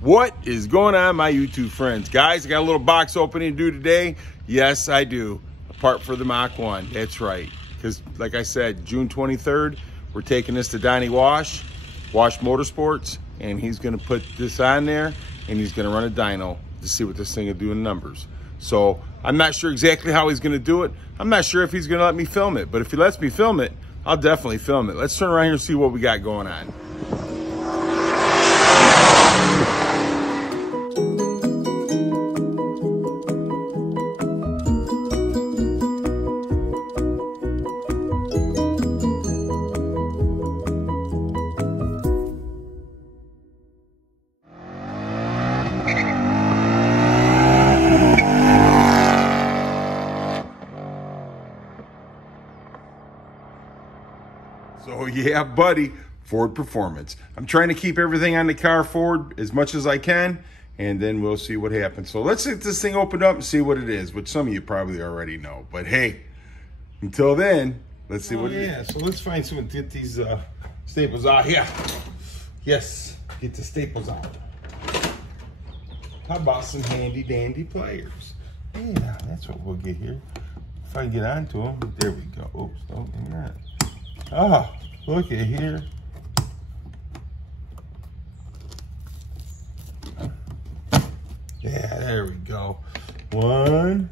What is going on, my YouTube friends? Guys, I got a little box opening to do today. Yes, I do. A part for the Mach 1. That's right. Because, like I said, June 23rd, we're taking this to Donnie Wash Motorsports, and he's going to put this on there, and he's going to run a dyno to see what this thing will do in numbers. So, I'm not sure exactly how he's going to do it. I'm not sure if he's going to let me film it, but if he lets me film it, I'll definitely film it. Let's turn around here and see what we got going on. So yeah, buddy, Ford Performance. I'm trying to keep everything on the car Ford as much as I can, and then we'll see what happens. So let's get this thing opened up and see what it is, which some of you probably already know. But hey, until then, let's see what it is. Yeah, so let's find someone to get these staples out here. Yes, get the staples out. How about some handy dandy pliers? Yeah, that's what we'll get here. If I can get onto them, there we go. Oops, don't do that. Ah, look at here. Yeah, there we go. 1,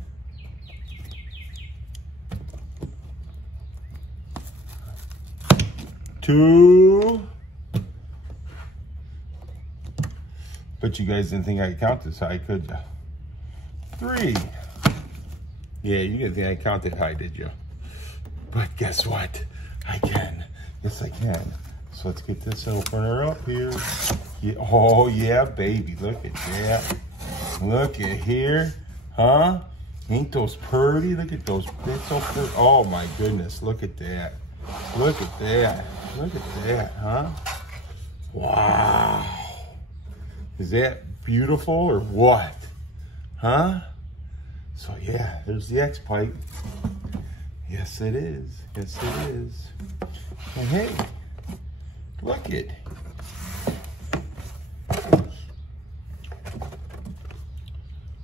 2. But you guys didn't think I could count this high, could you? 3. Yeah, you didn't think I could count that high, did you? But guess what? I can. Yes, I can. So let's get this opener up here. Yeah. Oh, yeah, baby. Look at that. Look at here. Huh? Ain't those pretty? Look at those bits so pretty. Oh, my goodness. Look at that. Look at that. Look at that, huh? Wow. Is that beautiful or what? Huh? So, yeah, there's the X-pipe. Yes, it is. Yes, it is. And hey, look it.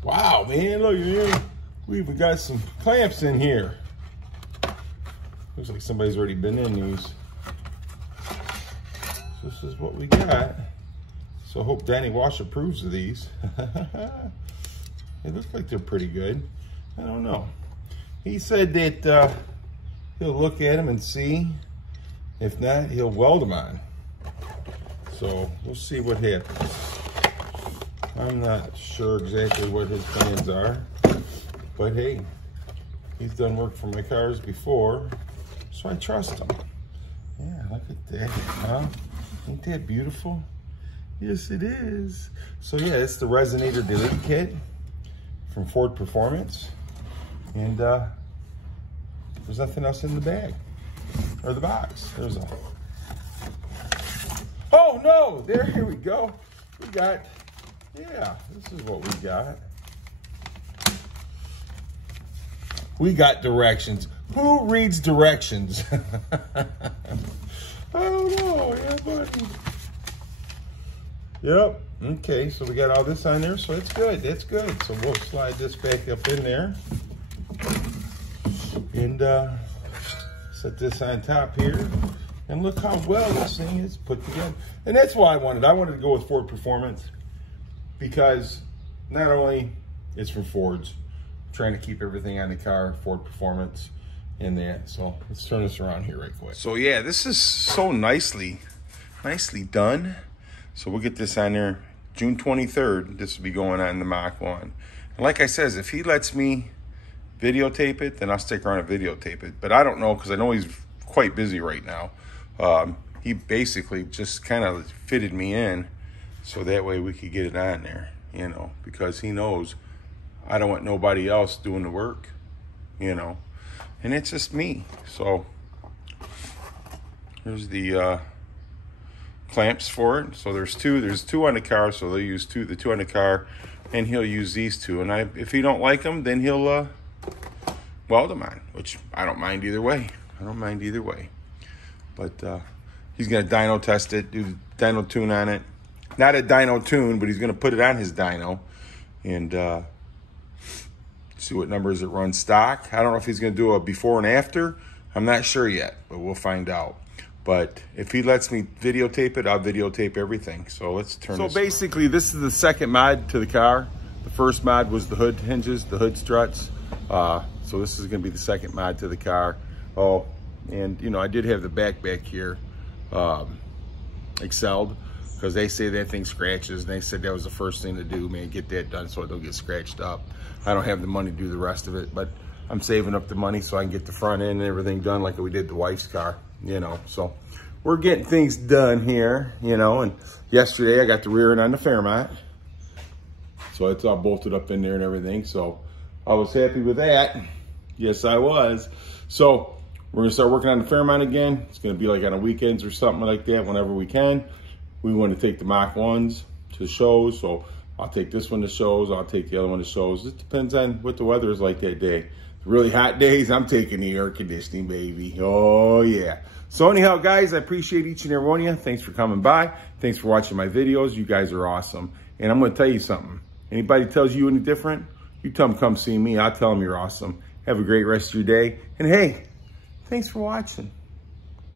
Wow, man, look at here. We even got some clamps in here. Looks like somebody's already been in these. So this is what we got. So I hope Donnie Wash approves of these. They look like they're pretty good. I don't know. He said that he'll look at them and see. If not, he'll weld them on. So we'll see what happens. I'm not sure exactly what his plans are, but hey, he's done work for my cars before, so I trust him. Yeah, look at that, huh? Ain't that beautiful? Yes, it is. So yeah, it's the Resonator delete kit from Ford Performance. And there's nothing else in the bag or the box. There's a, oh no, here we go. We got, yeah, this is what we got. We got directions. Who reads directions? Oh no, yeah, buddy. Yep, okay, so we got all this on there, so it's good, that's good. So we'll slide this back up in there. And set this on top here. And look how well this thing is put together. And that's why I wanted to go with Ford Performance, because not only it's from Ford's, I'm trying to keep everything on the car, Ford Performance, and that. So let's turn this around here right quick. So yeah, this is so nicely done. So we'll get this on there June 23rd. This will be going on the Mach 1. And like I says, if he lets me videotape it, then I'll stick around and videotape it. But I don't know, because I know he's quite busy right now. He basically just kind of fitted me in so that way we could get it on there, you know, because he knows I don't want nobody else doing the work, you know, and it's just me. So here's the clamps for it. So there's two on the car, so they'll use the two on the car, and he'll use these two. And if he don't like them, then he'll weld them on, which I don't mind either way. But he's gonna dyno test it, do the dyno tune on it, not a dyno tune, but he's going to put it on his dyno and see what numbers it runs stock. I don't know if he's going to do a before and after. I'm not sure yet, but we'll find out. But if he lets me videotape it, I'll videotape everything. So let's turn this. So basically, this is the second mod to the car. The first mod was the hood hinges, the hood struts. So this is going to be the second mod to the car. Oh, and you know, I did have the back here excelled, because they say that thing scratches, and they said that was the first thing to do, man, get that done so it don't get scratched up. I don't have the money to do the rest of it, but I'm saving up the money so I can get the front end and everything done like we did the wife's car, you know. So we're getting things done here, you know. And yesterday I got the rear end on the Fairmont, so it's all bolted up in there and everything. So I was happy with that. Yes, I was. So we're gonna start working on the Fairmont again. It's gonna be like on the weekends or something like that, whenever we can. We want to take the Mach 1s to shows, so I'll take this one to shows, I'll take the other one to shows. It depends on what the weather is like that day. The really hot days, I'm taking the air conditioning, baby. Oh, yeah. So anyhow, guys, I appreciate each and every one of you. Thanks for coming by. Thanks for watching my videos. You guys are awesome. And I'm going to tell you something. Anybody tells you any different, you tell them come see me. I'll tell them you're awesome. Have a great rest of your day. And hey, thanks for watching.